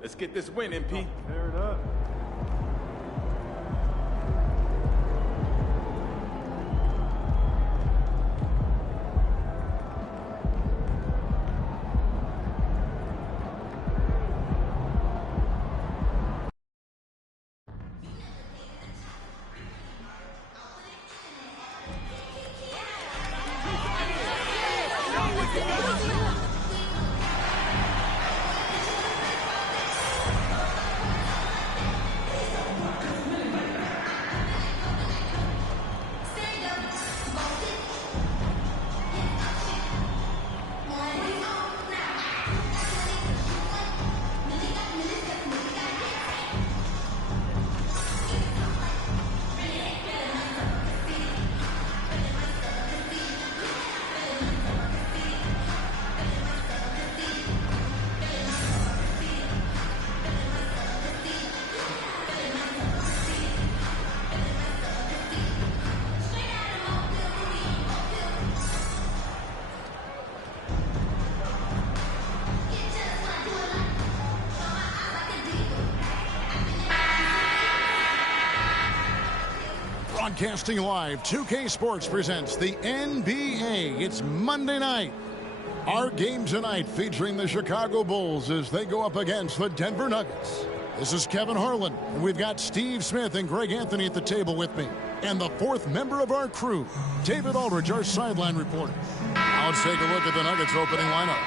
Let's get this win, MP. Fair enough. Broadcasting live, 2K Sports presents the NBA. It's Monday night. Our game tonight featuring the Chicago Bulls as they go up against the Denver Nuggets. This is Kevin Harlan, and we've got Steve Smith and Greg Anthony at the table with me. And the fourth member of our crew, David Aldridge, our sideline reporter. Now let's take a look at the Nuggets opening lineup.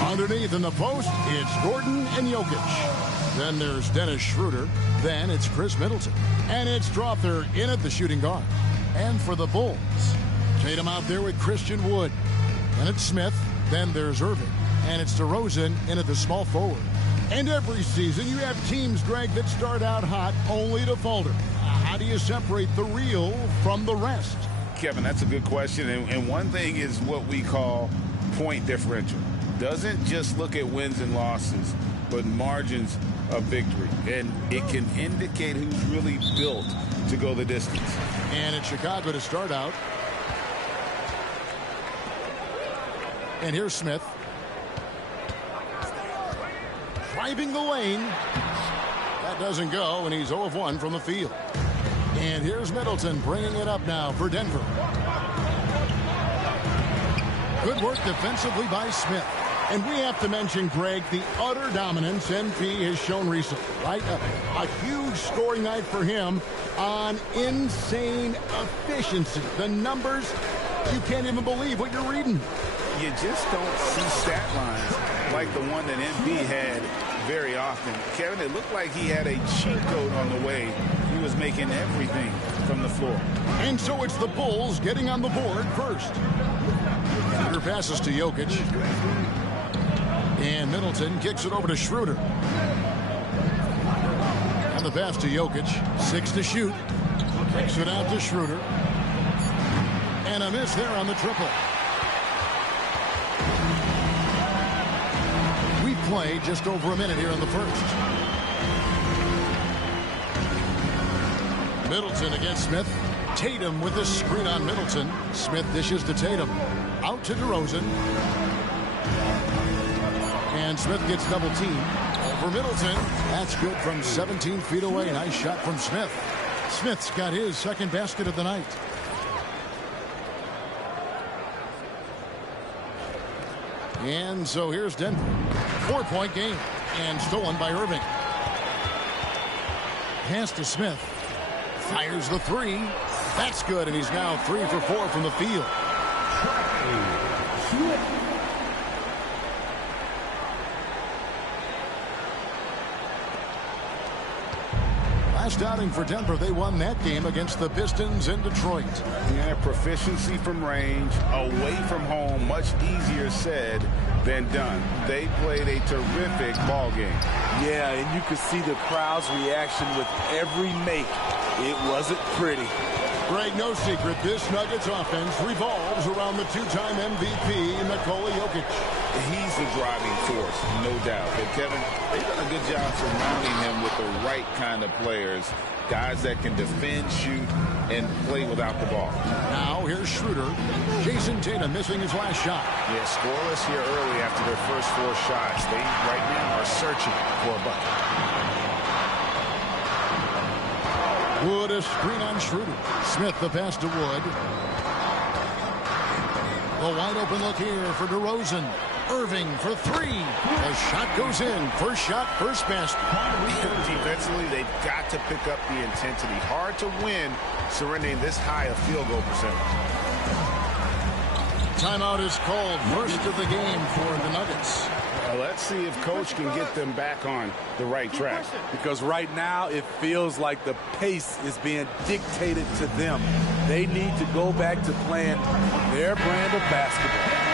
Underneath in the post, it's Gordon and Jokic. Then there's Dennis Schroeder. Then it's Chris Middleton. And it's Strawther in at the shooting guard. And for the Bulls, Tatum out there with Christian Wood. And it's Smith. Then there's Irving. And it's DeRozan in at the small forward. And every season you have teams, Greg, that start out hot only to falter. How do you separate the real from the rest? Kevin, that's a good question. And one thing is what we call point differential. Doesn't just look at wins and losses, but margins of victory. And it can indicate who's really built to go the distance. And it's Chicago to start out. And here's Smith. Driving the lane. That doesn't go, and he's 0 of 1 from the field. And here's Middleton bringing it up now for Denver. Good work defensively by Smith. And we have to mention, Greg, the utter dominance MP has shown recently, right? A huge scoring night for him on insane efficiency. The numbers, you can't even believe what you're reading. You just don't see stat lines like the one that MP had very often. Kevin, it looked like he had a cheat code on the way. He was making everything from the floor. And so it's the Bulls getting on the board first. Schroeder passes to Jokic. And Middleton kicks it over to Schroeder. And the pass to Jokic. 6 to shoot. Kicks it out to Schroeder. And a miss there on the triple. We've played just over a minute here in the first. Middleton against Smith. Tatum with the screen on Middleton. Smith dishes to Tatum. Out to DeRozan. And Smith gets double teamed. Over Middleton. That's good from 17 feet away. Nice shot from Smith. Smith's got his second basket of the night. And so here's Denver. 4-point game. And stolen by Irving. Pass to Smith. Fires the three. That's good, and he's now 3 for 4 from the field. Last outing for Denver, they won that game against the Pistons in Detroit. Yeah, proficiency from range, away from home, much easier said than done. They played a terrific ball game. Yeah, and you could see the crowd's reaction with every make. It wasn't pretty. Greg, no secret, this Nuggets offense revolves around the two-time MVP, Nikola Jokic. He's the driving force, no doubt. But Kevin, they've done a good job surrounding him with the right kind of players. Guys that can defend, shoot, and play without the ball. Now here's Schroeder. Jason Tatum missing his last shot. Yeah, scoreless here early after their first 4 shots. They right now are searching for a bucket. Wood a screen on Schroeder. Smith the pass to Wood. The wide open look here for DeRozan. Irving for 3. The shot goes in. First shot, first basket. Defensively, they've got to pick up the intensity. Hard to win surrendering this high a field goal percentage. Timeout is called. First of the game for the Nuggets. Let's see if Coach can get them back on the right track. Because right now it feels like the pace is being dictated to them. They need to go back to playing their brand of basketball.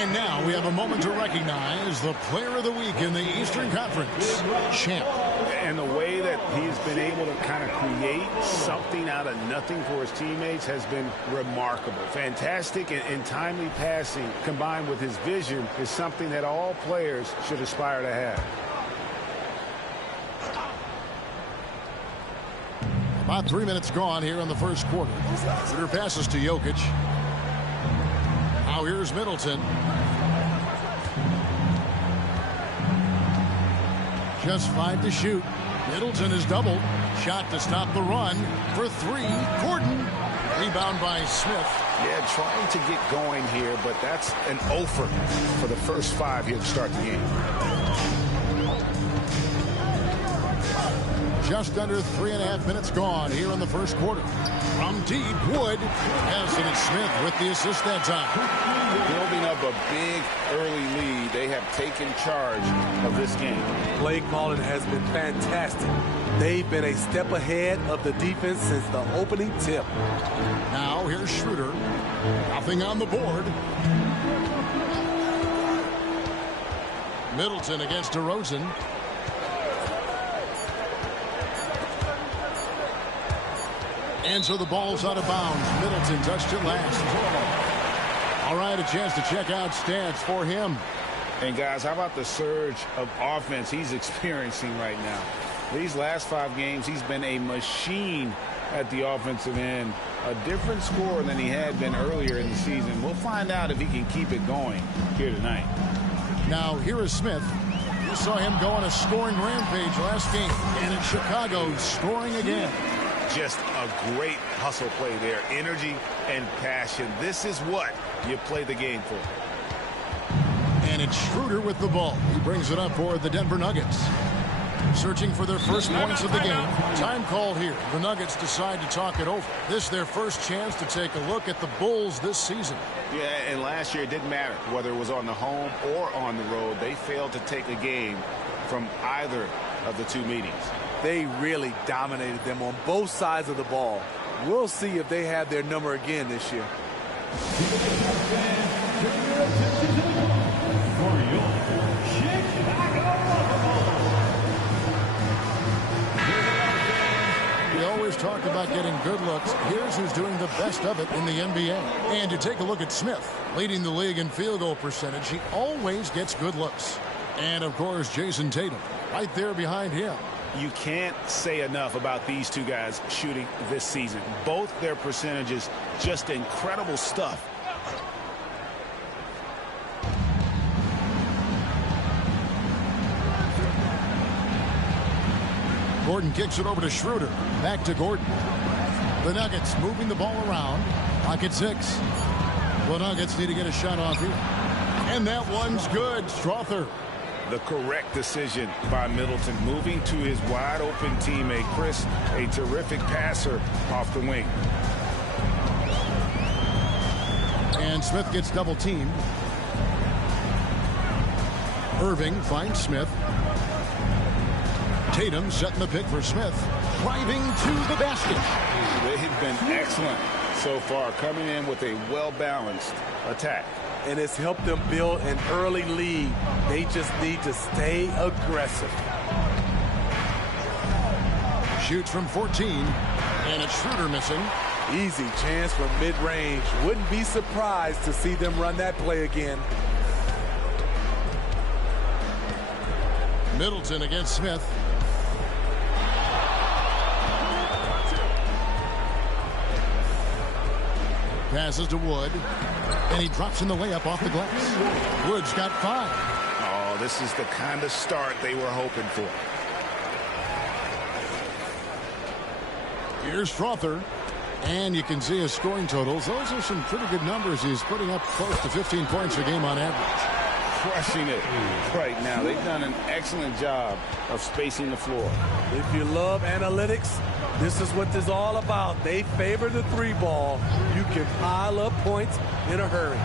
And now we have a moment to recognize the player of the week in the Eastern Conference, Champ. And the way that he's been able to kind of create something out of nothing for his teammates has been remarkable. Fantastic and timely passing combined with his vision is something that all players should aspire to have. About 3 minutes gone here in the first quarter. Schroeder passes to Jokic. Now here's Middleton. Just 5 to shoot. Middleton is doubled. Shot to stop the run for 3. Gordon. Rebound by Smith. Yeah, trying to get going here, but that's an offer for the first 5 here to start the game. Just under 3.5 minutes gone here in the first quarter. From deep, Wood. Passing it Smith with the assist that time. Building up a big early lead. They have taken charge of this game. Play calling has been fantastic. They've been a step ahead of the defense since the opening tip. Now here's Schroeder. Nothing on the board. Middleton against DeRozan. And so the ball's out of bounds. Middleton touched it last. All right, a chance to check out stats for him. And guys, how about the surge of offense he's experiencing right now? These last 5 games, he's been a machine at the offensive end. A different scorer than he had been earlier in the season. We'll find out if he can keep it going here tonight. Now, here is Smith. You saw him go on a scoring rampage last game. And in Chicago, scoring again. Just a great hustle play there. Energy and passion. This is what you play the game for. And it's Schroeder with the ball. He brings it up for the Denver Nuggets. Searching for their first points of the game. Time called here. The Nuggets decide to talk it over. This is their first chance to take a look at the Bulls this season. Yeah, and last year it didn't matter whether it was on the home or on the road. They failed to take a game from either of the 2 meetings. They really dominated them on both sides of the ball. We'll see if they have their number again this year. We always talk about getting good looks. Here's who's doing the best of it in the NBA. And you take a look at Smith, leading the league in field goal percentage. He always gets good looks. And, of course, Jason Tatum, right there behind him. You can't say enough about these 2 guys shooting this season. Both their percentages, just incredible stuff. Gordon kicks it over to Schroeder. Back to Gordon. The Nuggets moving the ball around. Clock at 6. The Nuggets need to get a shot off here. And that one's good. Strother. The correct decision by Middleton, moving to his wide-open teammate, Chris, a terrific passer off the wing. And Smith gets double-teamed. Irving finds Smith. Tatum setting the pick for Smith. Driving to the basket. They've been excellent so far, coming in with a well-balanced attack. And it's helped them build an early lead. They just need to stay aggressive. Shoots from 14, and it's Schroeder missing. Easy chance from mid-range. Wouldn't be surprised to see them run that play again. Middleton against Smith. Passes to Wood. And he drops in the layup off the glass. Wood's got 5. Oh, this is the kind of start they were hoping for. Here's Strother. And you can see his scoring totals. Those are some pretty good numbers. He's putting up close to 15 points a game on average. Crushing it right now. They've done an excellent job of spacing the floor. If you love analytics, this is what this is all about. They favor the 3-ball. You can pile up points in a hurry.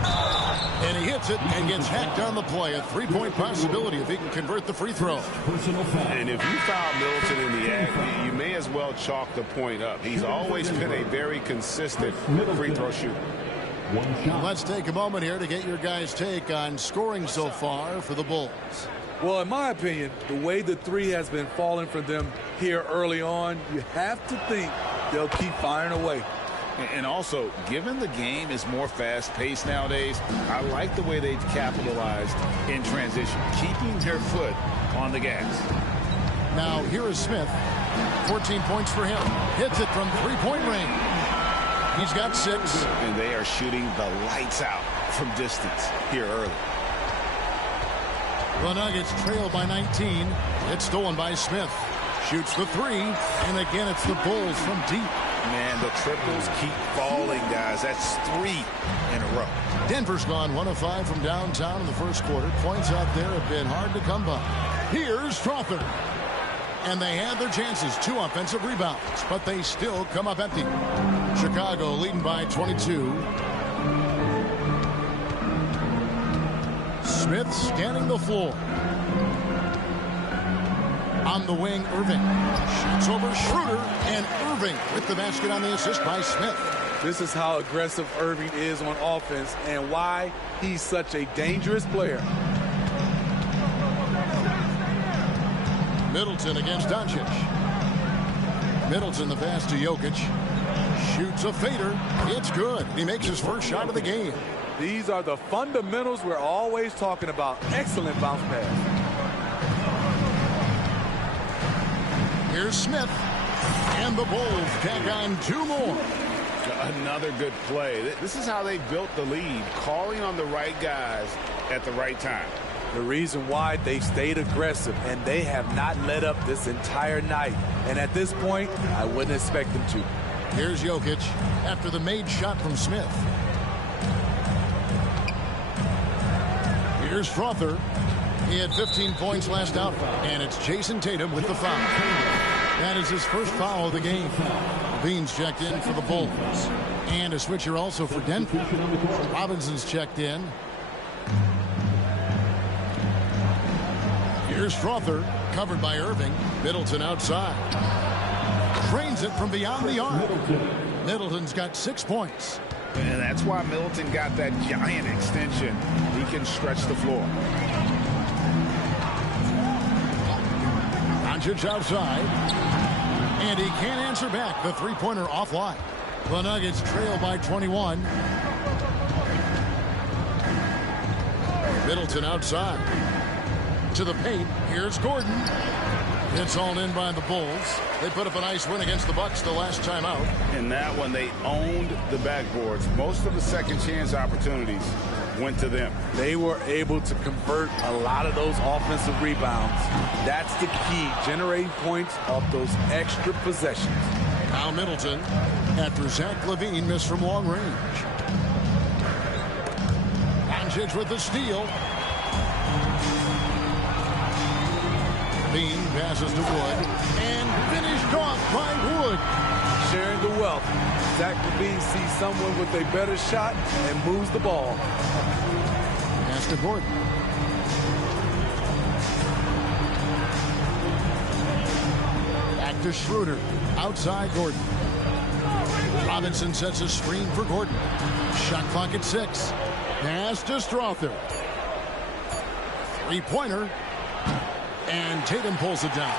And he hits it and gets hacked on the play. A 3-point possibility if he can convert the free throw. And if you foul Middleton in the act, you may as well chalk the point up. He's always been a very consistent free throw shooter. Let's take a moment here to get your guys' take on scoring so far for the Bulls. Well, in my opinion, the way the 3 has been falling for them here early on, you have to think they'll keep firing away. And also, given the game is more fast-paced nowadays, I like the way they've capitalized in transition, keeping their foot on the gas. Now, here is Smith. 14 points for him. Hits it from three-point range. He's got 6. And they are shooting the lights out from distance here early. The Nuggets trail by 19. It's stolen by Smith. Shoots the 3. And again, it's the Bulls from deep. Man, the triples keep falling, guys. That's 3 in a row. Denver's gone 1 of 5 from downtown in the first quarter. Points out there have been hard to come by. Here's Strother. And they had their chances. 2 offensive rebounds. But they still come up empty. Chicago leading by 22. Smith scanning the floor. On the wing, Irving. Shoots over Schroeder. And Irving with the basket on the assist by Smith. This is how aggressive Irving is on offense and why he's such a dangerous player. Middleton against Doncic. Middleton the pass to Jokic. Shoots a fader. It's good. He makes his first shot of the game. These are the fundamentals we're always talking about. Excellent bounce pass. Here's Smith. And the Bulls tag on 2 more. Another good play. This is how they built the lead, calling on the right guys at the right time. The reason why they stayed aggressive, and they have not let up this entire night. And at this point, I wouldn't expect them to. Here's Jokic after the made shot from Smith. Here's Strother. He had 15 points last out. And it's Jason Tatum with the foul. That is his first foul of the game. Beans checked in for the Bulls. And a switcher also for Denver. Robinson's checked in. Here's Strother, covered by Irving. Middleton outside. Drains it from beyond the arc. Middleton's got 6 points. And that's why Middleton got that giant extension. He can stretch the floor. Doncic outside. And he can't answer back. The three-pointer offline. The Nuggets trail by 21. Middleton outside. To the paint. Here's Gordon. It's all in by the Bulls. They put up a nice win against the Bucks the last time out. In that one, they owned the backboards. Most of the second chance opportunities went to them. They were able to convert a lot of those offensive rebounds. That's the key, generating points off those extra possessions. Now Middleton, after Zach LaVine missed from long range. Doncic with the steal. LaVine passes to Wood. And finished off by Wood. Sharing the wealth. Zach LaVine sees someone with a better shot and moves the ball. Pass to Gordon. Back to Schroeder. Outside Gordon. Robinson sets a screen for Gordon. Shot clock at 6. Pass to Strother. Three-pointer. And Tatum pulls it down.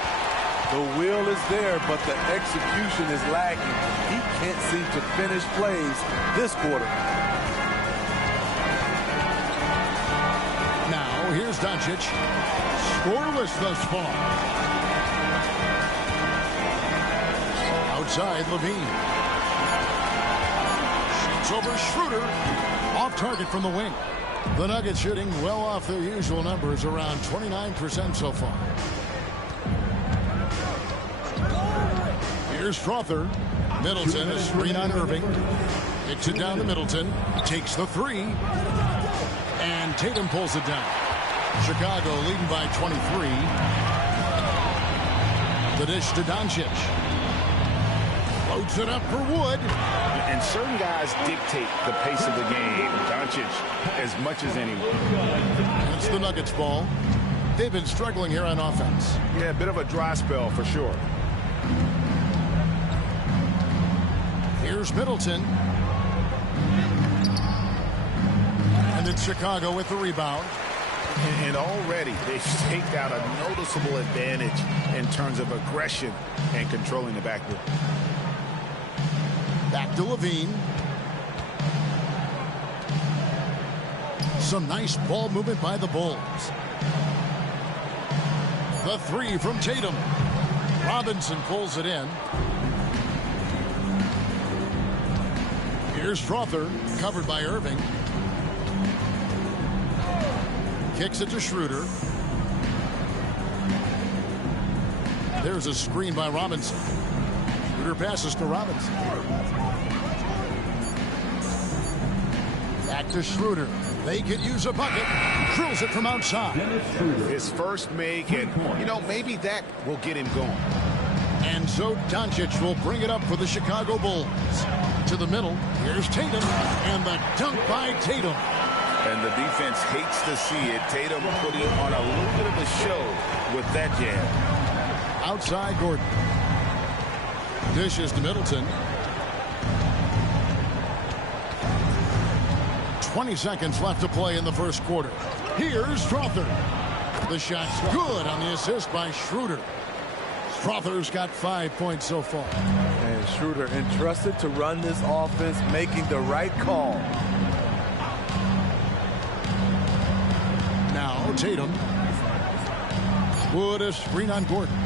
The will is there, but the execution is lagging. He can't seem to finish plays this quarter. Now, here's Doncic. Scoreless thus far. Outside, LaVine. It's over Schroeder. Off target from the wing. The Nuggets shooting well off their usual numbers, around 29% so far. Here's Strother. Middleton, a screen on Irving. Kicks it down to Middleton. Takes the three. And Tatum pulls it down. Chicago leading by 23. The dish to Doncic. Loads it up for Wood. And certain guys dictate the pace of the game. Doncic as much as anyone. It's the Nuggets ball. They've been struggling here on offense. Yeah, a bit of a dry spell for sure. Here's Middleton. And it's Chicago with the rebound. And already they've staked out a noticeable advantage in terms of aggression and controlling the backcourt. Back to Levine. Some nice ball movement by the Bulls. The three from Tatum. Robinson pulls it in. Here's Strother, covered by Irving. Kicks it to Schroeder. There's a screen by Robinson. Schroeder passes to Robinson. Back to Schroeder. They could use a bucket. Drills it from outside. His first make, and, maybe that will get him going. And so Doncic will bring it up for the Chicago Bulls. To the middle. Here's Tatum. And the dunk by Tatum. And the defense hates to see it. Tatum putting on a little bit of a show with that jam. Outside Gordon. Dishes to Middleton. 20 seconds left to play in the first quarter. Here's Strother. The shot's good on the assist by Schroeder. Strother's got 5 points so far. And Schroeder entrusted to run this offense, making the right call. Now Tatum. Wood a screen on Gordon.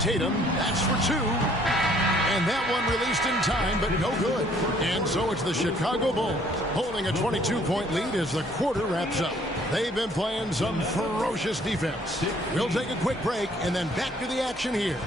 Tatum, that's for two. And that one released in time, but no good. And so it's the Chicago Bulls holding a 22-point lead as the quarter wraps up. They've been playing some ferocious defense. We'll take a quick break and then back to the action here.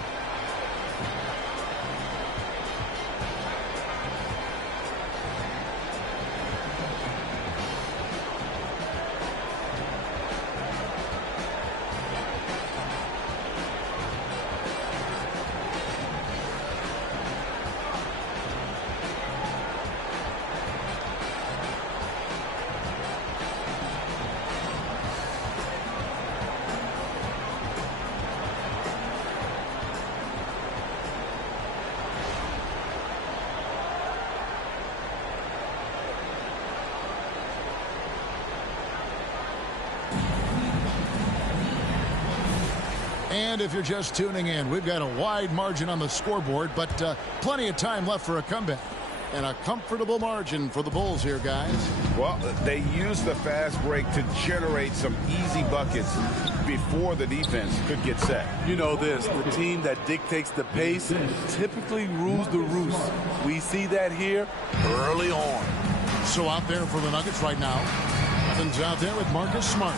And if you're just tuning in, we've got a wide margin on the scoreboard, but plenty of time left for a comeback. And a comfortable margin for the Bulls here, guys. Well, they used the fast break to generate some easy buckets before the defense could get set. You know this, the team that dictates the pace typically rules the roost. We see that here early on. So out there for the Nuggets right now. Evans out there with Marcus Smart.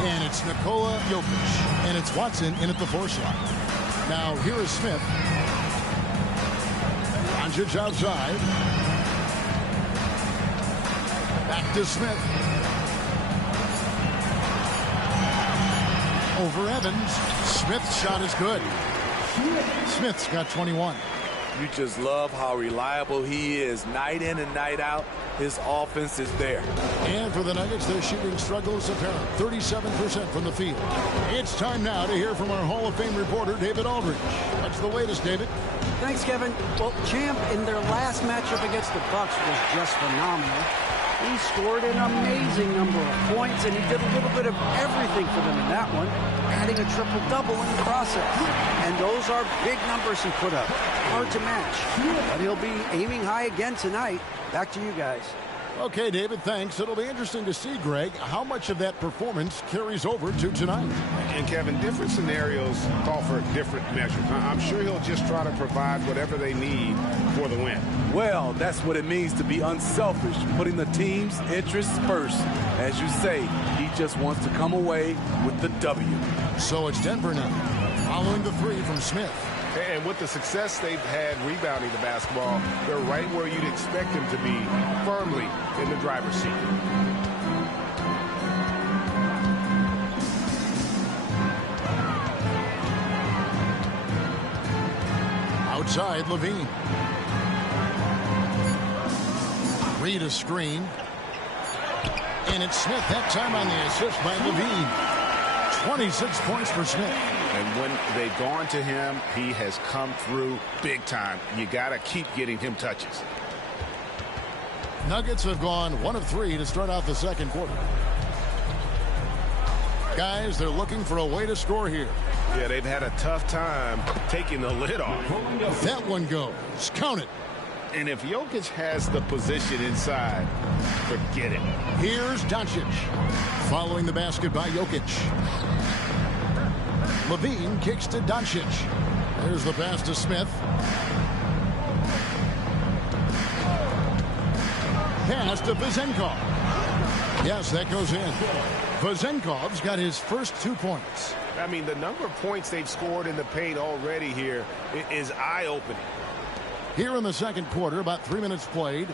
And it's Nikola Jokic. And it's Watson in at the 4 slot. Now here is Smith. Doncic outside. Back to Smith. Over Evans. Smith's shot is good. Smith's got 21. You just love how reliable he is night in and night out. His offense is there. And for the Nuggets, their shooting struggle is apparent. 37% from the field. It's time now to hear from our Hall of Fame reporter, David Aldridge. What's the latest, David? Thanks, Kevin. Well, Champ, in their last matchup against the Bucks was just phenomenal. He scored an amazing number of points, and he did a little bit of everything for them in that one, adding a triple-double in the process. And those are big numbers he put up. Hard to match. But he'll be aiming high again tonight. Back to you guys. Okay, David, thanks. It'll be interesting to see, Greg, how much of that performance carries over to tonight. And, Kevin, different scenarios call for different measures. I'm sure he'll just try to provide whatever they need for the win. Well, that's what it means to be unselfish, putting the team's interests first. As you say, he just wants to come away with the W. So it's Denver now, following the three from Smith. And with the success they've had rebounding the basketball, they're right where you'd expect them to be, firmly in the driver's seat. Outside, Levine. Reed a screen. And it's Smith that time on the assist by Levine. 26 points for Smith. And when they've gone to him, he has come through big time. You got to keep getting him touches. Nuggets have gone 1 of 3 to start out the second quarter. Guys, they're looking for a way to score here. Yeah, they've had a tough time taking the lid off. That one goes. Count it. And if Jokic has the position inside, forget it. Here's Doncic. Following the basket by Jokic. Levine kicks to Doncic. There's the pass to Smith. Pass to Vezenkov. Yes, that goes in. Vezenkov's got his first 2 points. I mean, the number of points they've scored in the paint already here is eye-opening. Here in the second quarter, about 3 minutes played.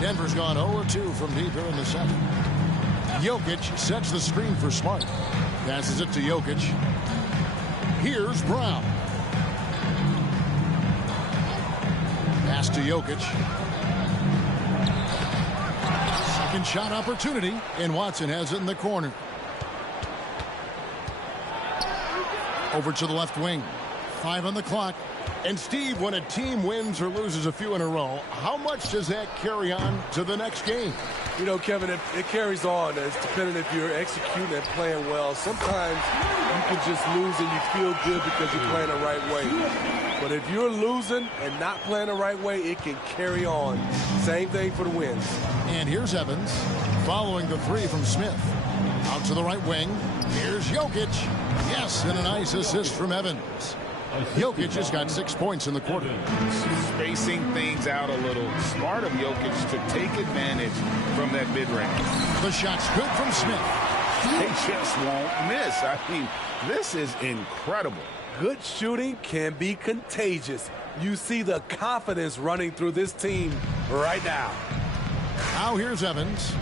Denver's gone 0-2 from deep here in the second. Jokic sets the screen for Smart. Passes it to Jokic. Here's Brown. Pass to Jokic. Second shot opportunity, and Watson has it in the corner. Over to the left wing. 5 on the clock. And Steve, when a team wins or loses a few in a row, how much does that carry on to the next game? You know, Kevin, it carries on. It's depending if you're executing and playing well. Sometimes you can just lose and you feel good because you're playing the right way. But if you're losing and not playing the right way, it can carry on. Same thing for the wins. And here's Evans following the three from Smith. Out to the right wing. Here's Jokic. Yes, and a nice assist from Evans. Jokic has got 6 points in the quarter. Spacing things out a little. Smart of Jokic to take advantage from that mid-range. The shot's good from Smith. They just won't miss. I mean, this is incredible. Good shooting can be contagious. You see the confidence running through this team right now. Now here's Evans.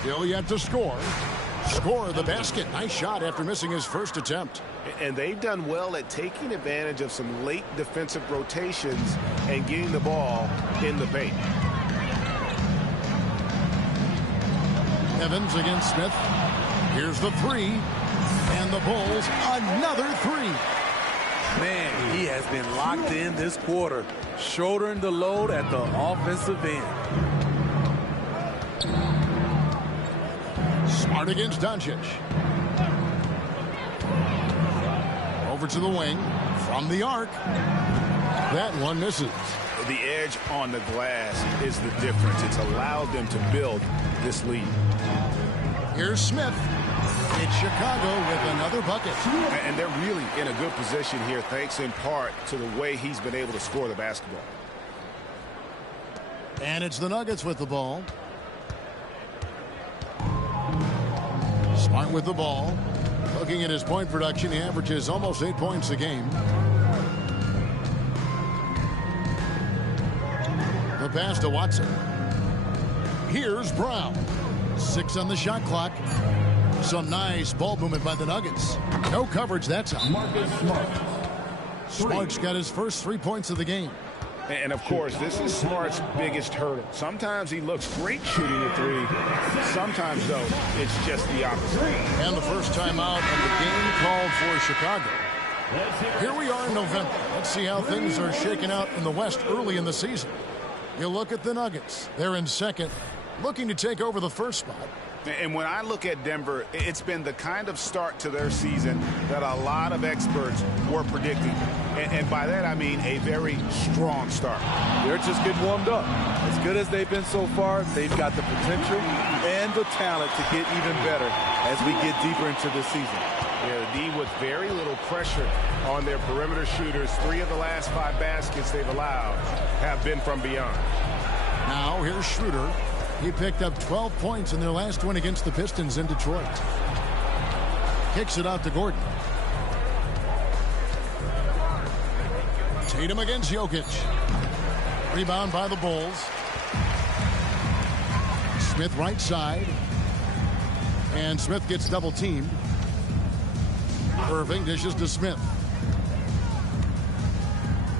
Still yet to score. Score the basket. Nice shot after missing his first attempt. And they've done well at taking advantage of some late defensive rotations and getting the ball in the paint. Evans against Smith. Here's the three. And the Bulls, another three. Man, he has been locked in this quarter, shouldering the load at the offensive end. Smart against Doncic. Over to the wing. From the arc. That one misses. The edge on the glass is the difference. It's allowed them to build this lead. Here's Smith. It's Chicago with another bucket. And they're really in a good position here, thanks in part to the way he's been able to score the basketball. And it's the Nuggets with the ball. Smart with the ball. Looking at his point production, he averages almost 8 points a game. The pass to Watson. Here's Brown. 6 on the shot clock. Some nice ball movement by the Nuggets. No coverage that time. Marcus Smart. Smart's got his first 3 points of the game. And, of course, this is Smart's biggest hurdle. Sometimes he looks great shooting the three. Sometimes, though, it's just the opposite. And the first time out of the game called for Chicago. Here we are in November. Let's see how things are shaking out in the West early in the season. You look at the Nuggets. They're in second, looking to take over the first spot. And when I look at Denver, it's been the kind of start to their season that a lot of experts were predicting. And by that, I mean a very strong start. They're just getting warmed up. As good as they've been so far, they've got the potential and the talent to get even better as we get deeper into the season. Yeah, the D with very little pressure on their perimeter shooters. 3 of the last 5 baskets they've allowed have been from beyond. Now here's Schroeder. He picked up 12 points in their last win against the Pistons in Detroit. Kicks it out to Gordon. Tatum against Jokic. Rebound by the Bulls. Smith right side. And Smith gets double teamed. Irving dishes to Smith.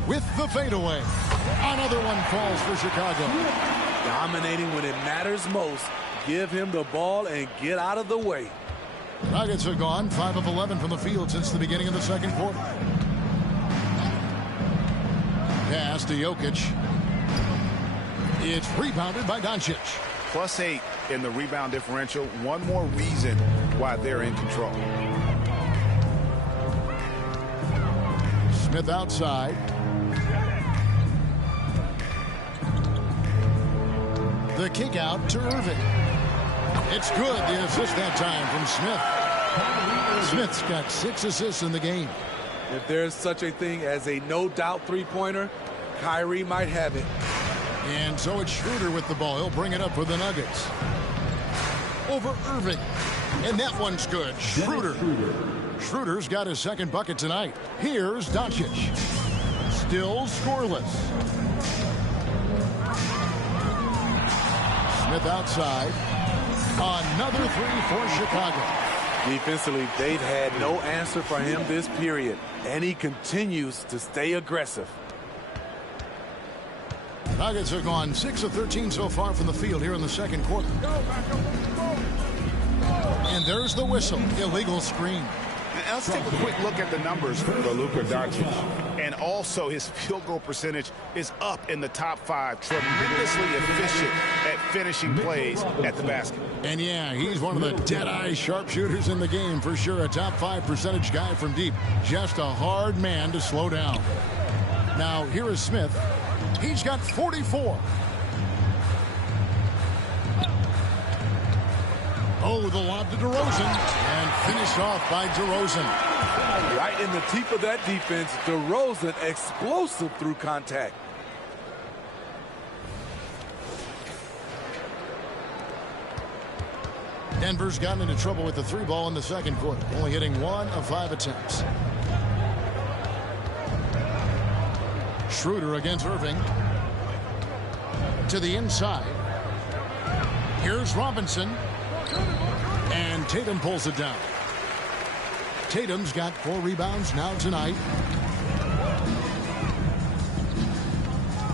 With the fadeaway. Another one falls for Chicago. Dominating when it matters most. Give him the ball and get out of the way. Nuggets are gone 5 of 11 from the field since the beginning of the second quarter. Pass to Jokic. It's rebounded by Doncic. +8 in the rebound differential. One more reason why they're in control. Smith outside. The kick out to Irving. It's good. The assist that time from Smith. Smith's got 6 assists in the game. If there's such a thing as a no-doubt three-pointer, Kyrie might have it. And so it's Schroeder with the ball. He'll bring it up for the Nuggets. Over Irving. And that one's good. Schroeder. Schroeder's got his second bucket tonight. Here's Doncic. Still scoreless. Smith outside. Another 3 for Chicago. Defensively, they've had no answer for him this period, and he continues to stay aggressive. Nuggets have gone 6 of 13 so far from the field here in the second quarter. And there's the whistle. Illegal screen. And let's take a quick look at the numbers for Luka Doncic. And also his field goal percentage is up in the top 5. Tremendously efficient at finishing plays at the basket. And yeah, he's one of the dead-eye sharpshooters in the game for sure. A top 5 percentage guy from deep. Just a hard man to slow down. Now here is Smith. He's got 44. Oh, the lob to DeRozan. And finished off by DeRozan. Right in the teeth of that defense, DeRozan explosive through contact. Denver's gotten into trouble with the 3 ball in the second quarter, only hitting 1 of 5 attempts. Schroeder against Irving. To the inside. Here's Robinson. And Tatum pulls it down. Tatum's got 4 rebounds now tonight.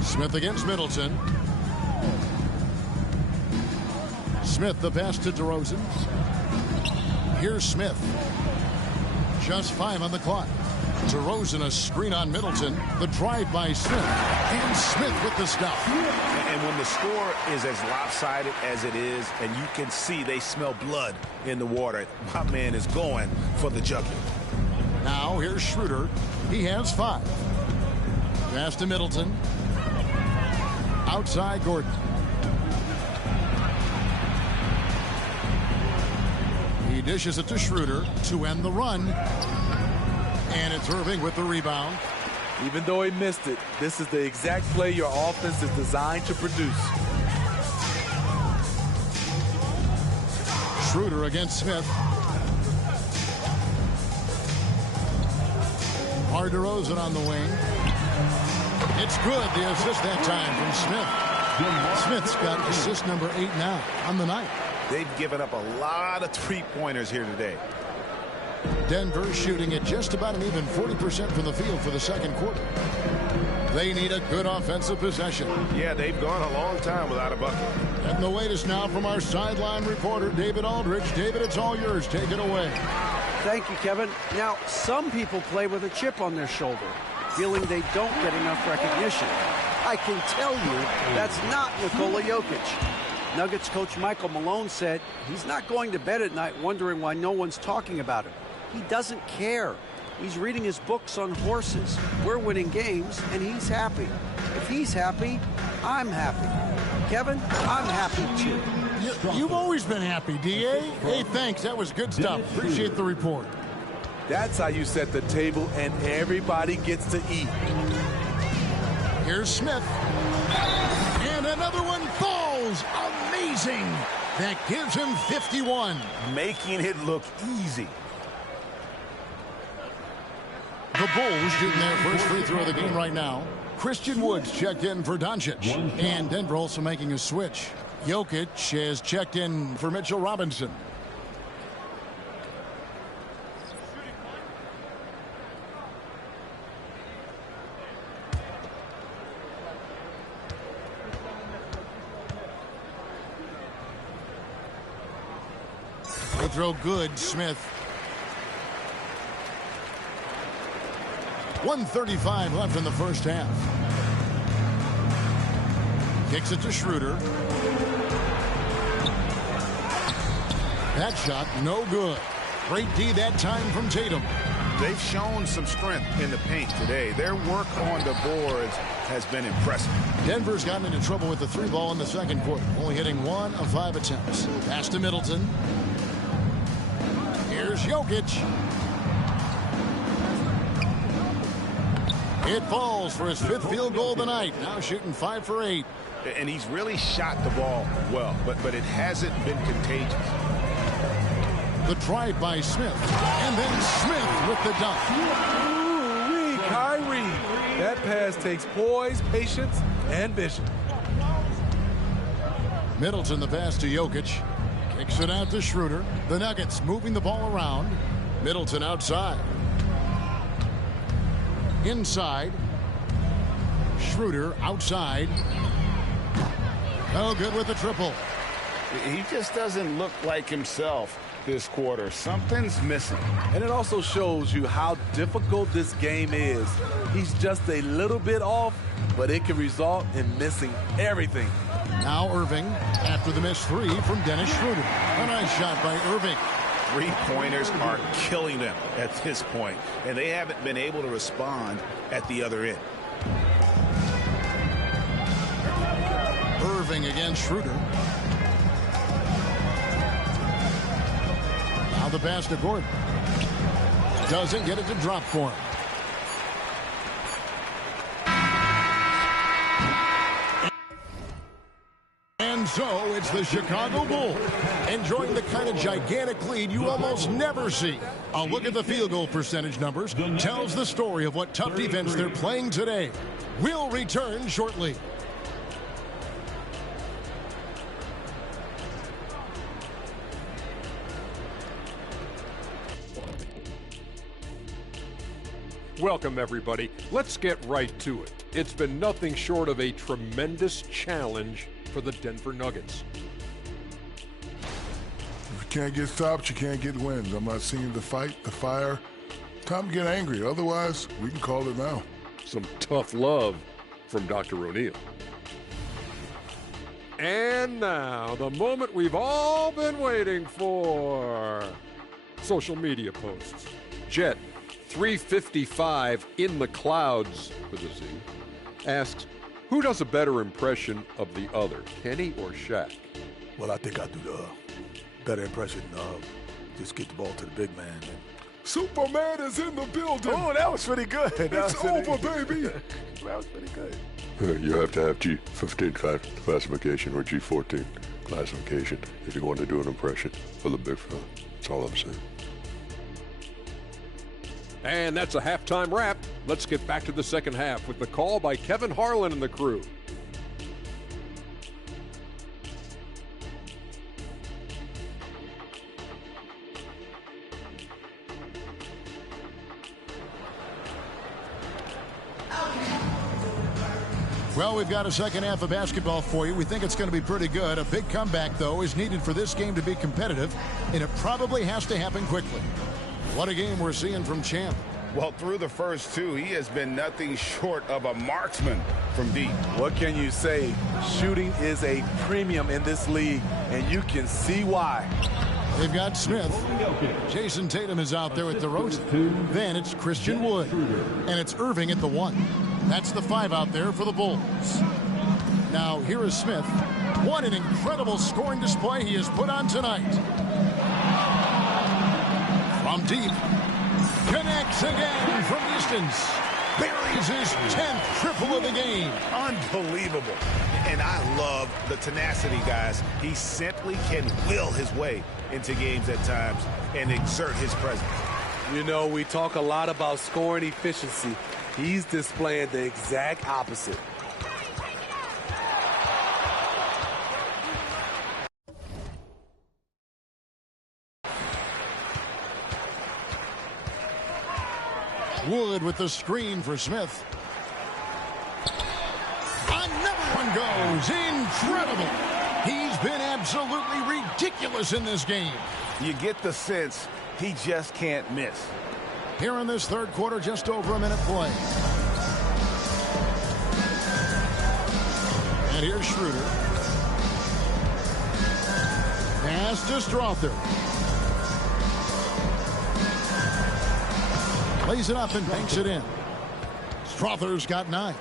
Smith against Middleton. Smith the pass to DeRozan. Here's Smith. Just 5 on the clock. DeRozan a screen on Middleton. The drive by Smith. And Smith with the stop. And when the score is as lopsided as it is, and you can see they smell blood in the water, my man is going for the jugular. Now here's Schroeder. He has 5. Pass to Middleton. Outside Gordon. He dishes it to Schroeder to end the run. And it's Irving with the rebound. Even though he missed it, this is the exact play your offense is designed to produce. Schroeder against Smith. DeRozan on the wing. It's good. The assist that time from Smith. Smith's got assist number 8 now on the night. They've given up a lot of three-pointers here today. Denver shooting at just about an even 40% from the field for the second quarter. They need a good offensive possession. Yeah, they've gone a long time without a bucket. And the latest now from our sideline reporter, David Aldridge. David, it's all yours. Take it away. Thank you, Kevin. Now, some people play with a chip on their shoulder, feeling they don't get enough recognition. I can tell you that's not Nikola Jokic. Nuggets coach Michael Malone said he's not going to bed at night wondering why no one's talking about him. He doesn't care. He's reading his books on horses. We're winning games, and he's happy. If he's happy, I'm happy. Kevin, I'm happy too. You've always been happy, D.A. Hey, thanks. That was good stuff. Appreciate the report. That's how you set the table, and everybody gets to eat. Here's Smith. And another one falls. Amazing. That gives him 51. Making it look easy. The Bulls shooting their first free throw of the game right now. Christian Woods checked in for Doncic. And Denver also making a switch. Jokic has checked in for Mitchell Robinson. Free throw good, Smith. 1:35 left in the first half. Kicks it to Schroeder. That shot no good. Great D that time from Tatum. They've shown some strength in the paint today. Their work on the boards has been impressive. Denver's gotten into trouble with the three ball in the second quarter, only hitting 1 of 5 attempts. Pass to Middleton. Here's Jokic. It falls for his 5th field goal of the night. Now shooting 5 for 8. And he's really shot the ball well, but it hasn't been contagious. The drive by Smith. And then Smith with the dunk. Ooh-wee, Kyrie. That pass takes poise, patience, and vision. Middleton the pass to Jokic. Kicks it out to Schroeder. The Nuggets moving the ball around. Middleton outside. Inside. Schroeder outside. Oh, good with the triple. He just doesn't look like himself this quarter. Something's missing. And it also shows you how difficult this game is. He's just a little bit off, but it can result in missing everything. Now Irving after the missed three from Dennis Schroeder. A nice shot by Irving. Three-pointers are killing them at this point, and they haven't been able to respond at the other end. Irving against Schroeder. Now the pass to Gordon. Doesn't get it to drop for him. And so it's the Chicago Bulls enjoying the kind of gigantic lead you almost never see. A look at the field goal percentage numbers tells the story of what tough defense they're playing today. We'll return shortly. Welcome, everybody. Let's get right to it. It's been nothing short of a tremendous challenge for the Denver Nuggets. If you can't get stops, you can't get wins. I'm not seeing the fight, the fire. Time to get angry. Otherwise, we can call it now. Some tough love from Dr. O'Neal. And now, the moment we've all been waiting for. Social media posts. Jet 355 in the clouds with a Z asks, who does a better impression of the other, Kenny or Shaq? Well, I think I do the better impression of just get the ball to the big man. Superman is in the building. Oh, that was pretty good. It's over, baby. That was pretty good. You have to have G15 classification or G14 classification if you want to do an impression of the big fella. That's all I'm saying. And that's a halftime wrap. Let's get back to the second half with the call by Kevin Harlan and the crew. Well, we've got a second half of basketball for you. We think it's going to be pretty good. A big comeback, though, is needed for this game to be competitive, and it probably has to happen quickly. What a game we're seeing from Champ. Well, through the first two, he has been nothing short of a marksman from deep. What can you say? Shooting is a premium in this league, and you can see why. They've got Smith. Jason Tatum is out there with DeRozan. Then it's Christian Wood. And it's Irving at the 1. That's the 5 out there for the Bulls. Now, here is Smith. What an incredible scoring display he has put on tonight. From deep. Connects again from distance. Buries his 10th triple of the game. Unbelievable. And I love the tenacity, guys. He simply can will his way into games at times and exert his presence. You know, we talk a lot about scoring efficiency. He's displaying the exact opposite. Wood with the screen for Smith. Another one goes. Incredible. He's been absolutely ridiculous in this game. You get the sense he just can't miss. Here in this third quarter, just over a minute play. And here's Schroeder. Pass to Strother. Lays it up and banks it in. Strother's got 9.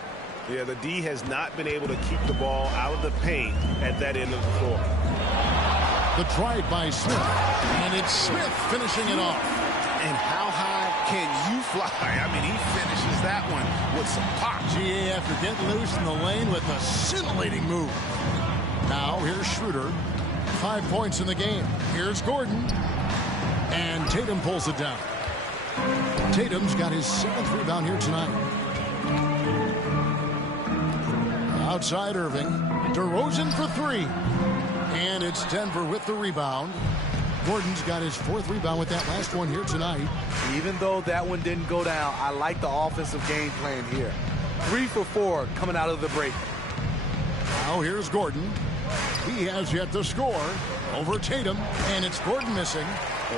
Yeah, the D has not been able to keep the ball out of the paint at that end of the floor. The drive by Smith. And it's Smith finishing it off. And how high can you fly? I mean, he finishes that one with some pop. GA after getting loose in the lane with a scintillating move. Now here's Schroeder. 5 points in the game. Here's Gordon. And Tatum pulls it down. Tatum's got his 7th rebound here tonight. Outside Irving. DeRozan for 3. And it's Denver with the rebound. Gordon's got his 4th rebound with that last one here tonight. Even though that one didn't go down, I like the offensive game plan here. 3 for 4 coming out of the break. Now here's Gordon. He has yet to score over Tatum, and it's Gordon missing.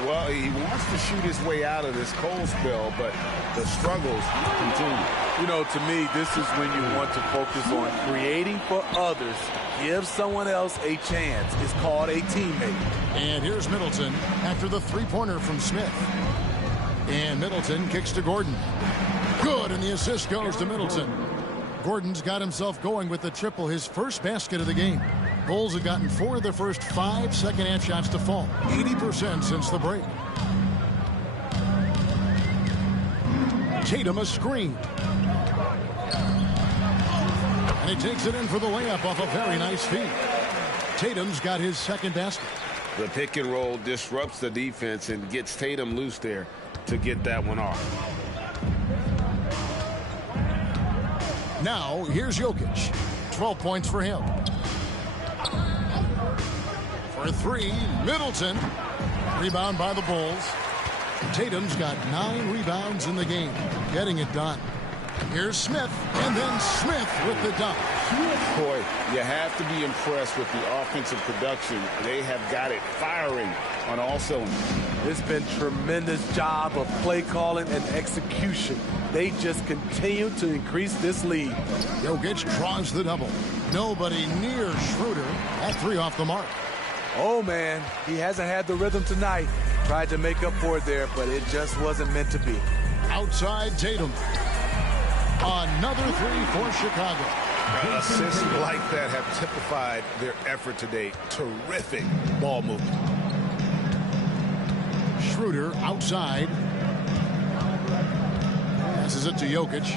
Well, he wants to shoot his way out of this cold spell, but the struggles continue. You know, to me, this is when you want to focus on creating for others. Give someone else a chance. It's called a teammate. And here's Middleton after the three-pointer from Smith. And Middleton kicks to Gordon. Good, and the assist goes to Middleton. Gordon's got himself going with the triple, his first basket of the game. Bulls have gotten 4 of their first 5 second-half shots to fall. 80% since the break. Tatum a screen. And he takes it in for the layup off a very nice feed. Tatum's got his 2nd basket. The pick and roll disrupts the defense and gets Tatum loose there to get that one off. Now, here's Jokic. 12 points for him. For 3, Middleton. Rebound by the Bulls. Tatum's got 9 rebounds in the game. Getting it done. Here's Smith, and then Smith with the dunk. Boy, you have to be impressed with the offensive production. They have got it firing on all cylinders. It's been tremendous job of play calling and execution. They just continue to increase this lead. Jokic draws the double. Nobody near Schroeder. That 3 off the mark. Oh, man, he hasn't had the rhythm tonight. Tried to make up for it there, but it just wasn't meant to be. Outside Tatum. Another 3 for Chicago. Assists like that have typified their effort today. Terrific ball movement. Schroeder outside. Passes it to Jokic.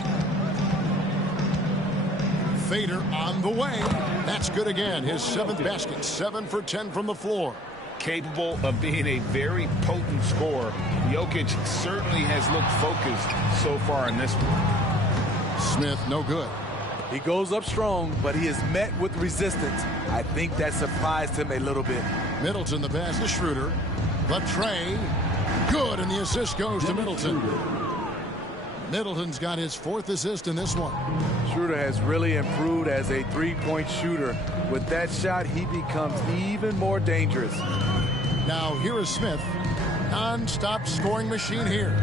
Fader on the way. That's good again. His 7th basket. 7 for 10 from the floor. Capable of being a very potent scorer. Jokic certainly has looked focused so far in this one. Smith, no good. He goes up strong, but he is met with resistance. I think that surprised him a little bit. Middleton, the pass to Schroeder. The tray. Good, and the assist goes to Middleton. Middleton's got his 4th assist in this one. Schroeder has really improved as a 3-point shooter. With that shot, he becomes even more dangerous. Now here is Smith. Non-stop scoring machine here.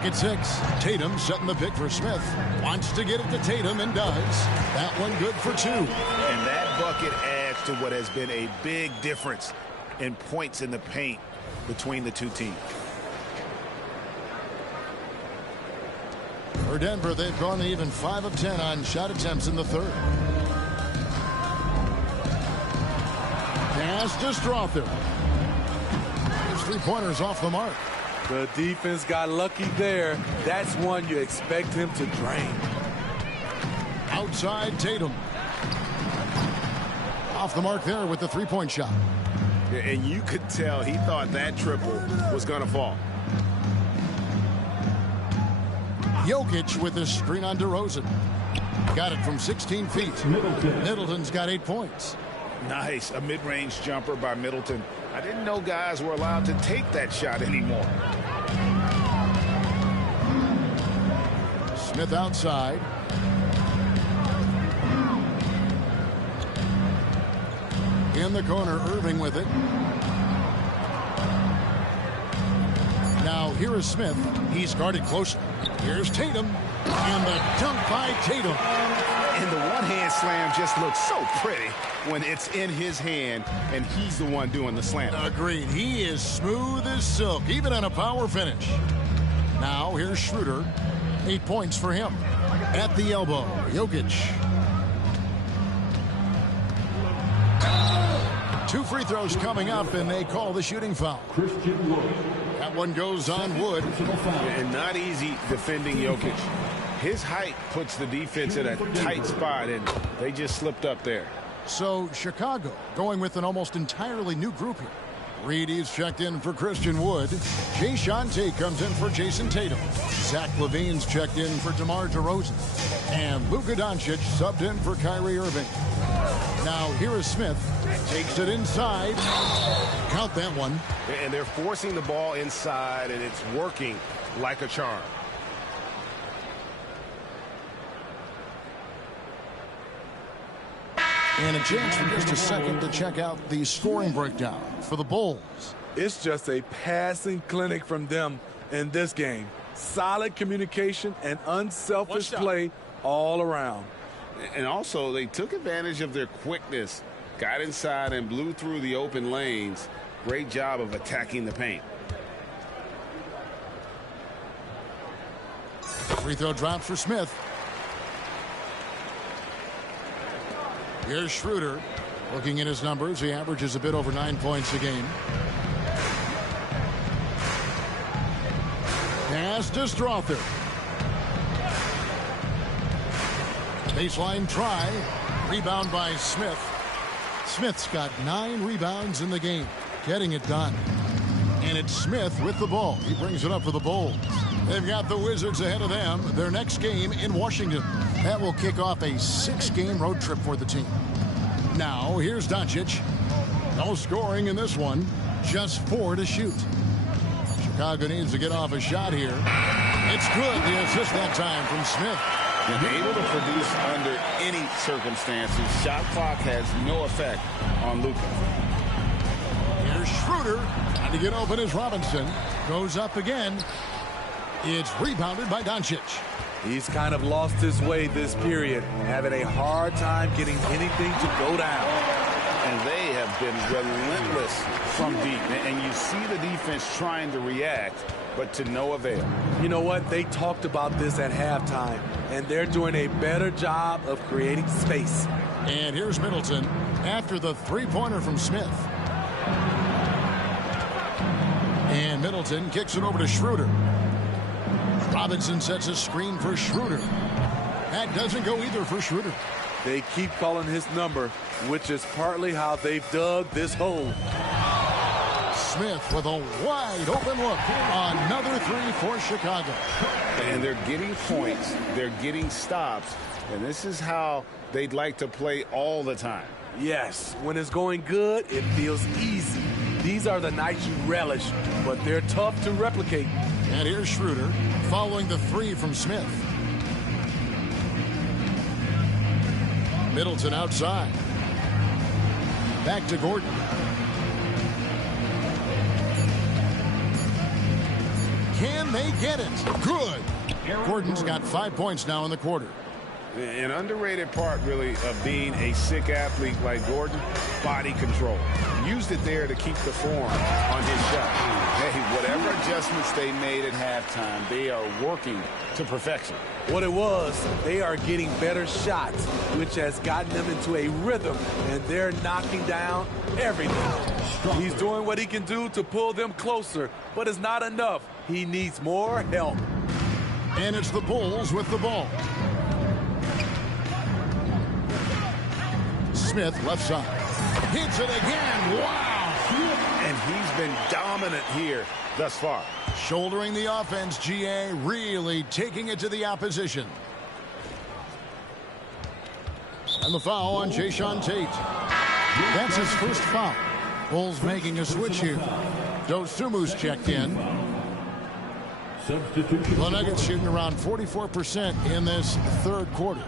Clock at 6. Tatum setting the pick for Smith. Wants to get it to Tatum and does. That one good for 2. And that bucket adds to what has been a big difference in points in the paint between the two teams. For Denver, they've gone even 5 of 10 on shot attempts in the third. Pass to Strother. His three-pointers off the mark. The defense got lucky there. That's one you expect him to drain. Outside Tatum. Off the mark there with the three-point shot. And you could tell he thought that triple was going to fall. Jokic with a screen on DeRozan. Got it from 16 feet. Middleton's got 8 points. Nice. A mid-range jumper by Middleton. I didn't know guys were allowed to take that shot anymore. Smith outside. In the corner, Irving with it. Now here is Smith. He's guarded closely. Here's Tatum. And the dunk by Tatum. And the one-hand slam just looks so pretty when it's in his hand and he's the one doing the slam. Agreed. He is smooth as silk, even on a power finish. Now here's Schroeder. 8 points for him. At the elbow, Jokic. 2 free throws coming up, and they call the shooting foul. That one goes on Wood. And not easy defending Jokic. His height puts the defense in a tight spot, and they just slipped up there. So Chicago going with an almost entirely new group here. Reedy's checked in for Christian Wood. Jay Shante comes in for Jason Tatum. Zach LaVine's checked in for DeMar DeRozan. And Luka Doncic subbed in for Kyrie Irving. Now here is Smith. Takes it inside. Count that one. And they're forcing the ball inside, and it's working like a charm. And a chance for just a second to check out the scoring breakdown for the Bulls. It's just a passing clinic from them in this game. Solid communication and unselfish play all around. And also, they took advantage of their quickness, got inside and blew through the open lanes. Great job of attacking the paint. Free throw drops for Smith. Here's Schroeder. Looking at his numbers, he averages a bit over 9 points a game. Pass to Strother. Baseline try. Rebound by Smith. Smith's got 9 rebounds in the game. Getting it done. And it's Smith with the ball. He brings it up for the Bulls. They've got the Wizards ahead of them. Their next game in Washington. That will kick off a 6-game road trip for the team. Now, here's Doncic. No scoring in this one. Just 4 to shoot. Chicago needs to get off a shot here. It's good. The assist that time from Smith. Able to produce under any circumstances. Shot clock has no effect on Luka. Here's Schroeder. Trying to get open as Robinson. Goes up again. It's rebounded by Doncic. He's kind of lost his way this period, having a hard time getting anything to go down. And they have been relentless from deep. And you see the defense trying to react, but to no avail. You know what? They talked about this at halftime, and they're doing a better job of creating space. And here's Middleton after the three-pointer from Smith. And Middleton kicks it over to Schroeder. Robinson sets a screen for Schroeder. That doesn't go either for Schroeder. They keep calling his number, which is partly how they've dug this hole. Smith with a wide open look. Another 3 for Chicago. And they're getting points. They're getting stops. And this is how they'd like to play all the time. Yes, when it's going good, it feels easy. These are the nights you relish, but they're tough to replicate. And here's Schroeder following the 3 from Smith. Middleton outside. Back to Gordon. Can and they get it. Good. Gordon's got 5 points now in the quarter. An underrated part, really, of being a sick athlete like Gordon, body control. Used it there to keep the form on his shot. Hey, whatever adjustments they made at halftime, they are working to perfection. What it was, they are getting better shots, which has gotten them into a rhythm, and they're knocking down everything. He's doing what he can do to pull them closer, but it's not enough. He needs more help. And it's the Bulls with the ball. Smith, left side. Hits it again. Wow. And he's been dominant here thus far. Shouldering the offense, GA, really taking it to the opposition. And the foul on Jae'Sean Tate. That's his first foul. Bulls making a switch here. Dosumu's checked in. The Nuggets shooting around 44% in this third quarter.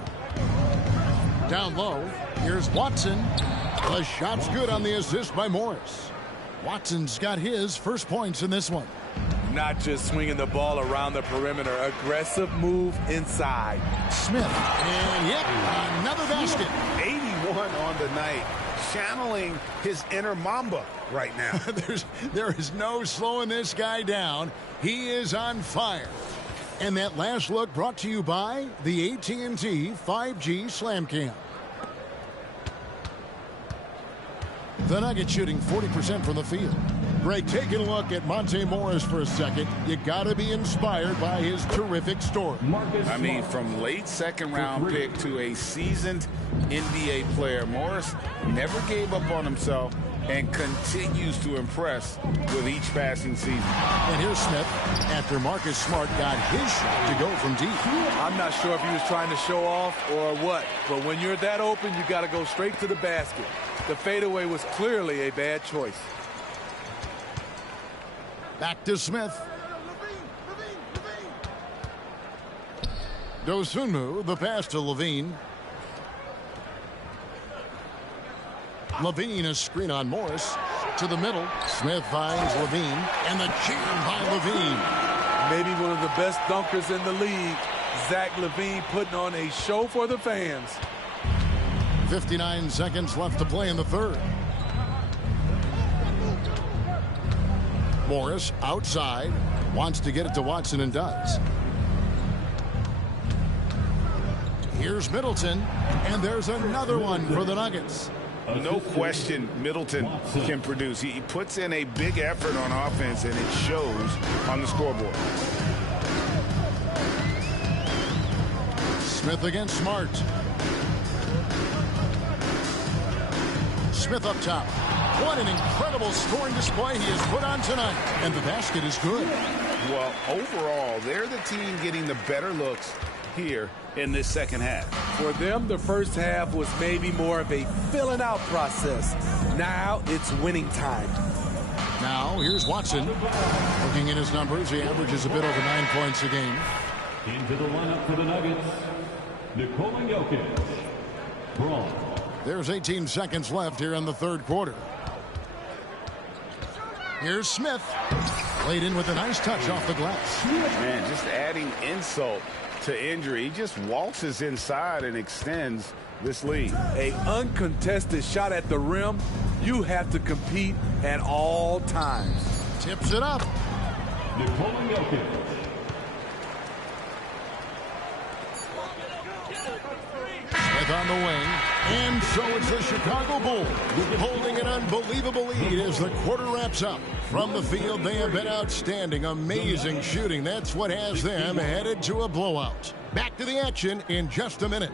Down low, here's Watson. The shot's good on the assist by Morris. Watson's got his first points in this one. Not just swinging the ball around the perimeter, aggressive move inside. Smith, and yep, another basket. 81 on the night, channeling his inner Mamba right now. There is no slowing this guy down. He is on fire. And that last look brought to you by the AT&T 5G Slam Cam. The Nuggets shooting 40% from the field. Greg, taking a look at Monte Morris for a second. You got to be inspired by his terrific story. I mean, from late second-round pick to a seasoned NBA player, Morris never gave up on himself and continues to impress with each passing season. And here's Smith after Marcus Smart got his shot to go from deep. I'm not sure if he was trying to show off or what, but when you're that open, you got to go straight to the basket. The fadeaway was clearly a bad choice. Back to Smith. Dosunmu, the pass to Levine. Levine, a screen on Morris. To the middle. Smith finds Levine. And the jam by Levine. Maybe one of the best dunkers in the league. Zach LaVine putting on a show for the fans. 59 seconds left to play in the third. Morris outside. Wants to get it to Watson and does. Here's Middleton. And there's another one for the Nuggets. No question Middleton can produce. He puts in a big effort on offense, and it shows on the scoreboard. Smith against Smart. Smith up top. What an incredible scoring display he has put on tonight. And the basket is good. Well, overall, they're the team getting the better looks here in this second half. For them, the first half was maybe more of a filling out process. Now it's winning time. Now here's Watson. Looking at his numbers, he averages a bit over 9 points a game. Into the lineup for the Nuggets, Nikola Jokic. Braun. There's 18 seconds left here in the third quarter. Here's Smith. Laid in with a nice touch off the glass. Man, just adding insult to injury. He just waltzes inside and extends this lead. A uncontested shot at the rim. You have to compete at all times. Tips it up. Nikola Jokic. Smith on the wing. And so it's the Chicago Bulls holding an unbelievable lead as the quarter wraps up. From the field, they have been outstanding, amazing shooting. That's what has them headed to a blowout. Back to the action in just a minute.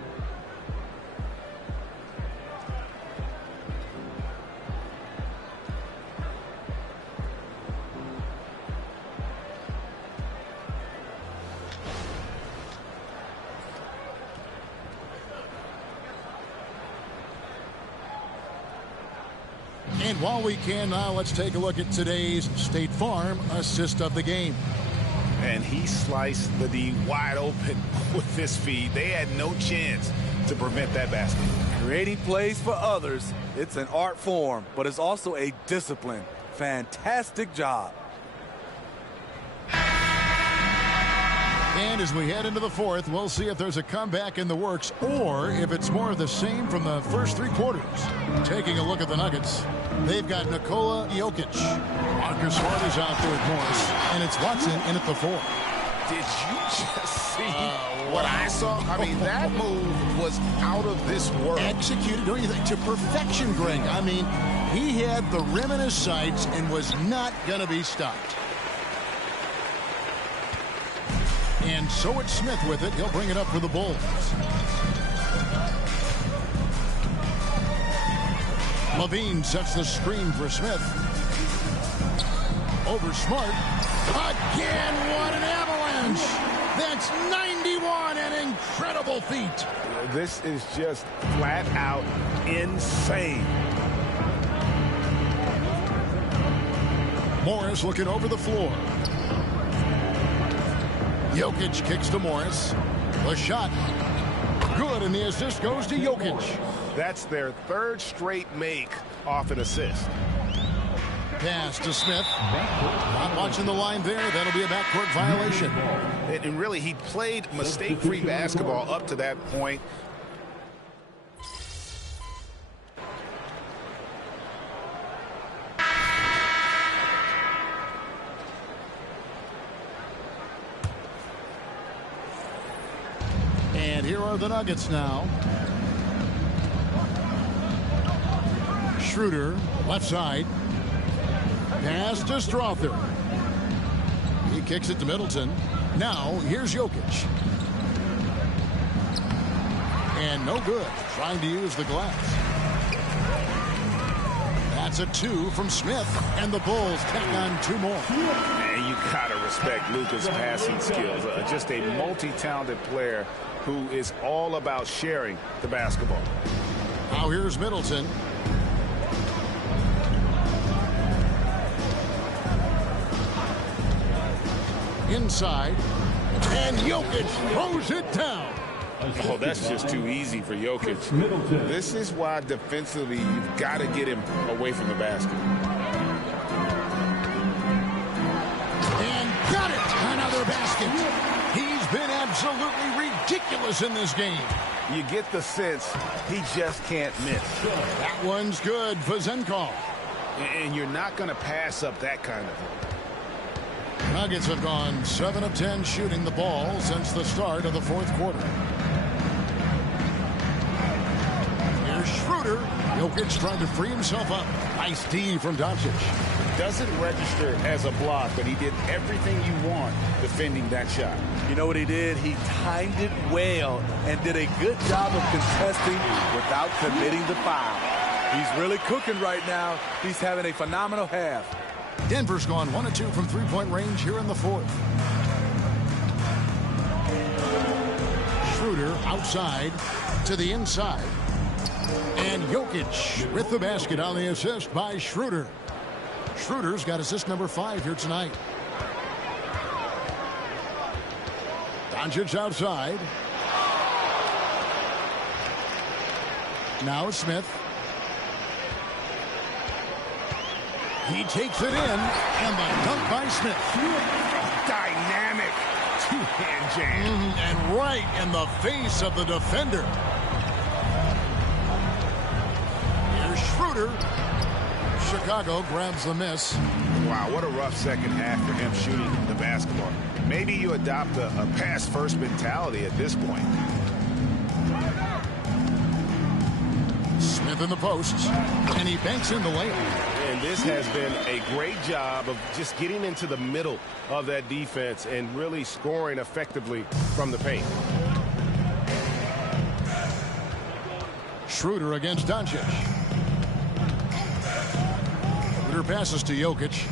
And while we can now, let's take a look at today's State Farm assist of the game. And he sliced the D wide open with this feed. They had no chance to prevent that basket. Creating plays for others, it's an art form, but it's also a discipline. Fantastic job. And as we head into the fourth, we'll see if there's a comeback in the works or if it's more of the same from the first three quarters. Taking a look at the Nuggets, they've got Nikola Jokic. Marcus Smart is out there at Morris, and it's Watson in at the 4. Did you just see what I saw? I mean, that move was out of this world. Executed, don't you think, to perfection, Greg. I mean, he had the rim in his sights and was not going to be stopped. And so it's Smith with it. He'll bring it up for the Bulls. Levine sets the screen for Smith. Over Smart. Again, what an avalanche! That's 91, an incredible feat. This is just flat out insane. Morris looking over the floor. Jokic kicks to Morris. The shot. Good, and the assist goes to Jokic. That's their third straight make off an assist. Pass to Smith. Not watching the line there. That'll be a backcourt violation. And really, he played mistake-free basketball up to that point. And here are the Nuggets now. Schroeder, left side. Pass to Strother. He kicks it to Middleton. Now, here's Jokic. And no good. Trying to use the glass. That's a 2 from Smith. And the Bulls tack on 2 more. And you got to respect Luka's passing skills. Just a multi-talented player who is all about sharing the basketball. Now here's Middleton. Inside, and Jokic throws it down. Oh, that's just too easy for Jokic. This is why defensively you've got to get him away from the basket. And got it! Another basket. He's been absolutely ridiculous in this game. You get the sense he just can't miss. That one's good for Zenkov. And you're not going to pass up that kind of thing. Nuggets have gone 7 of 10 shooting the ball since the start of the fourth quarter. Here's Schroeder. Jokic trying to free himself up. Nice D from Doncic. Doesn't register as a block, but he did everything you want defending that shot. You know what he did? He timed it well and did a good job of contesting without committing the foul. He's really cooking right now. He's having a phenomenal half. Denver's gone 1 of 2 from three-point range here in the fourth. Schroeder outside to the inside. And Jokic with the basket on the assist by Schroeder. Schroeder's got assist number 5 here tonight. Doncic outside. Now Smith. He takes it in, and the dunk by Smith. Dynamic two-hand jam. And right in the face of the defender. Here's Schroeder. Chicago grabs the miss. Wow, what a rough second half for him shooting the basketball. Maybe you adopt a pass-first mentality at this point. Smith in the posts, and he banks in the layup. And this has been a great job of just getting into the middle of that defense and really scoring effectively from the paint. Schroeder against Doncic. Schroeder passes to Jokic.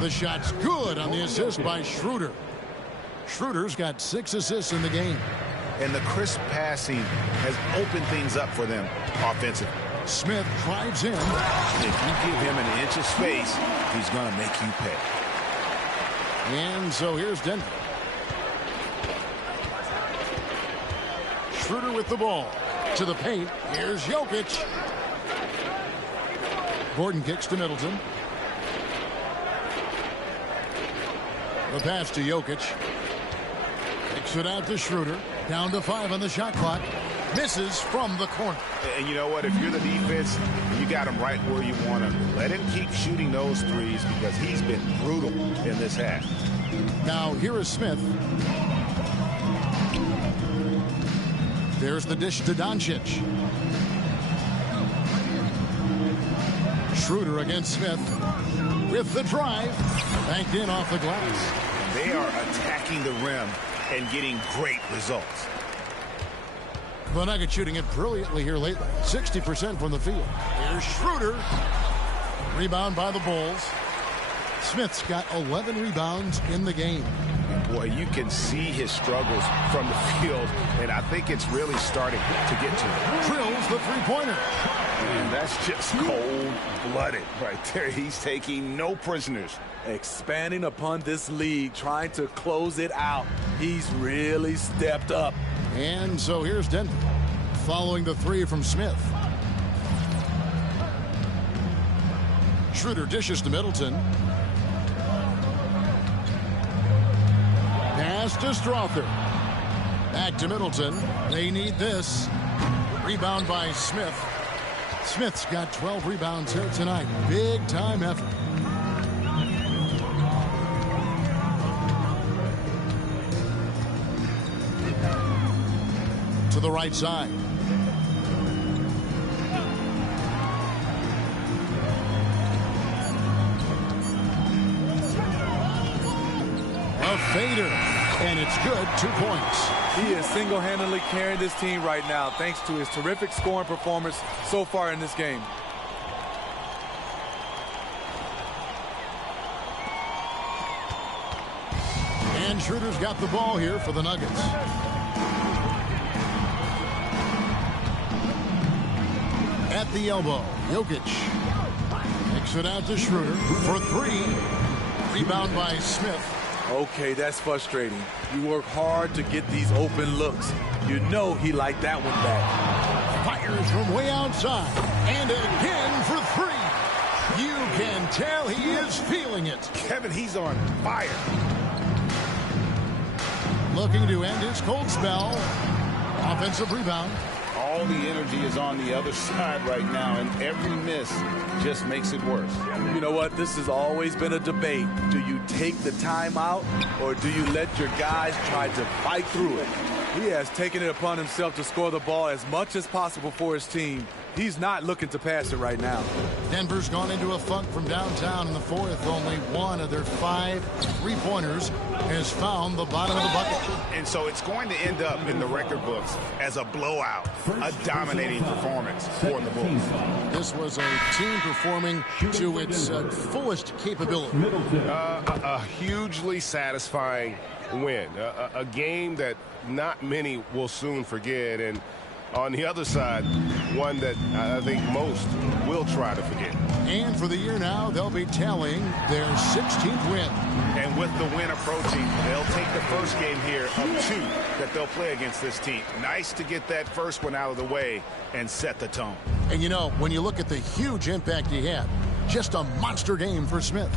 The shot's good on the assist by Schroeder. Schroeder's got 6 assists in the game. And the crisp passing has opened things up for them offensively. Smith drives in. If you give him an inch of space, he's going to make you pay. And so here's Denver. Schroeder with the ball. To the paint. Here's Jokic. Gordon kicks to Middleton. The pass to Jokic. Kicks it out to Schroeder. Down to 5 on the shot clock. Misses from the corner. And you know what? If you're the defense, you got him right where you want him. Let him keep shooting those threes because he's been brutal in this half. Now here is Smith. There's the dish to Doncic. Schroeder against Smith with the drive. Banked in off the glass. They are attacking the rim and getting great results. The Nuggets shooting it brilliantly here lately. 60% from the field. Here's Schroeder. Rebound by the Bulls. Smith's got 11 rebounds in the game. Boy, you can see his struggles from the field, and I think it's really starting to get to him. Drills the three-pointer. And that's just cold-blooded right there. He's taking no prisoners. Expanding upon this lead, trying to close it out. He's really stepped up. And so here's Denver, following the three from Smith. Schroeder dishes to Middleton. Pass to Strother. Back to Middleton. They need this. Rebound by Smith. Smith's got 12 rebounds here tonight. Big time effort. To the right side. A fader, and it's good. 2 points. He is single-handedly carrying this team right now thanks to his terrific scoring performance so far in this game. And Schroeder's got the ball here for the Nuggets. At the elbow, Jokic kicks it out to Schroeder for 3. Rebound by Smith. Okay, that's frustrating. You work hard to get these open looks. You know he liked that one back. Fires from way outside. And again for 3. You can tell he is feeling it. Kevin, he's on fire. Looking to end his cold spell. Offensive rebound. All the energy is on the other side right now, and every miss just makes it worse. You know what? This has always been a debate. Do you take the timeout, or do you let your guys try to fight through it? He has taken it upon himself to score the ball as much as possible for his team. He's not looking to pass it right now. Denver's gone into a funk from downtown in the fourth. Only one of their 5 three-pointers has found the bottom of the bucket. And so it's going to end up in the record books as a blowout, a dominating performance for the Bulls. This was a team performing to its fullest capability. A hugely satisfying win, a game that not many will soon forget, and on the other side, one that I think most will try to forget. And for the year now, they'll be tallying their 16th win. And with the win approaching, they'll take the first game here of 2 that they'll play against this team. Nice to get that first one out of the way and set the tone. And you know, when you look at the huge impact he had, just a monster game for Smith.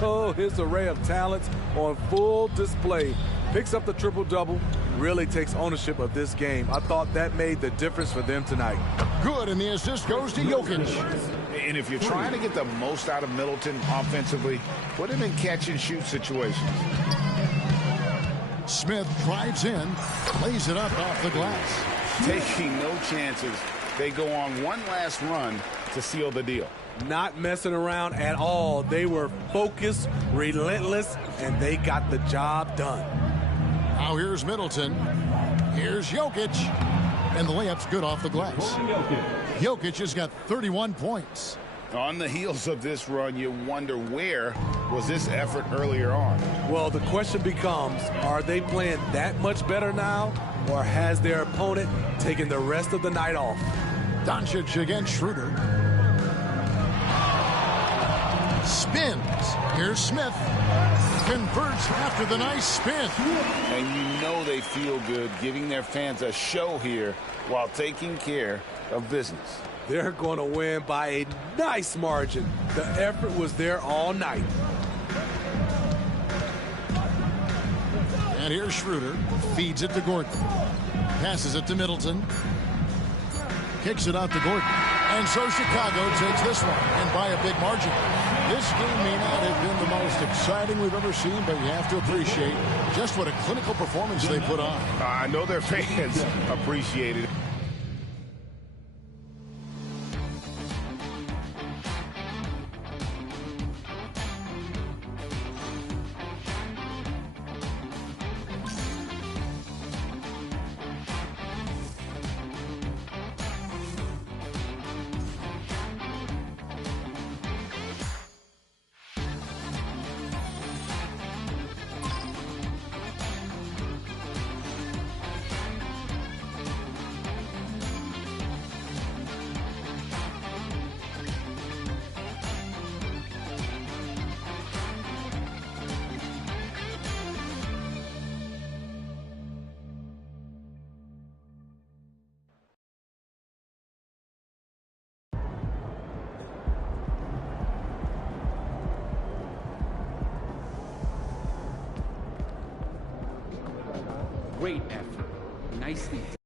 Oh, his array of talents on full display. Picks up the triple-double, really takes ownership of this game. I thought that made the difference for them tonight. Good, and the assist goes to Jokic. And if you're trying to get the most out of Middleton offensively, put him in catch-and-shoot situations. Smith drives in, lays it up off the glass. Taking no chances. They go on one last run to seal the deal. Not messing around at all. They were focused, relentless, and they got the job done. Now here's Middleton. Here's Jokic. And the layup's good off the glass. Jokic has got 31 points. On the heels of this run, you wonder where was this effort earlier on? Well, the question becomes, are they playing that much better now, or has their opponent taken the rest of the night off? Doncic against Schroeder. Spins. Here's Smith. Converts after the nice spin. And you know they feel good giving their fans a show here while taking care of business. They're going to win by a nice margin. The effort was there all night. And here's Schroeder. Feeds it to Gordon. Passes it to Middleton. Kicks it out to Gordon. And so Chicago takes this one, and by a big margin. This game may not have been the most exciting we've ever seen, but you have to appreciate just what a clinical performance they put on. I know their fans appreciate it. Great effort. Nicely done.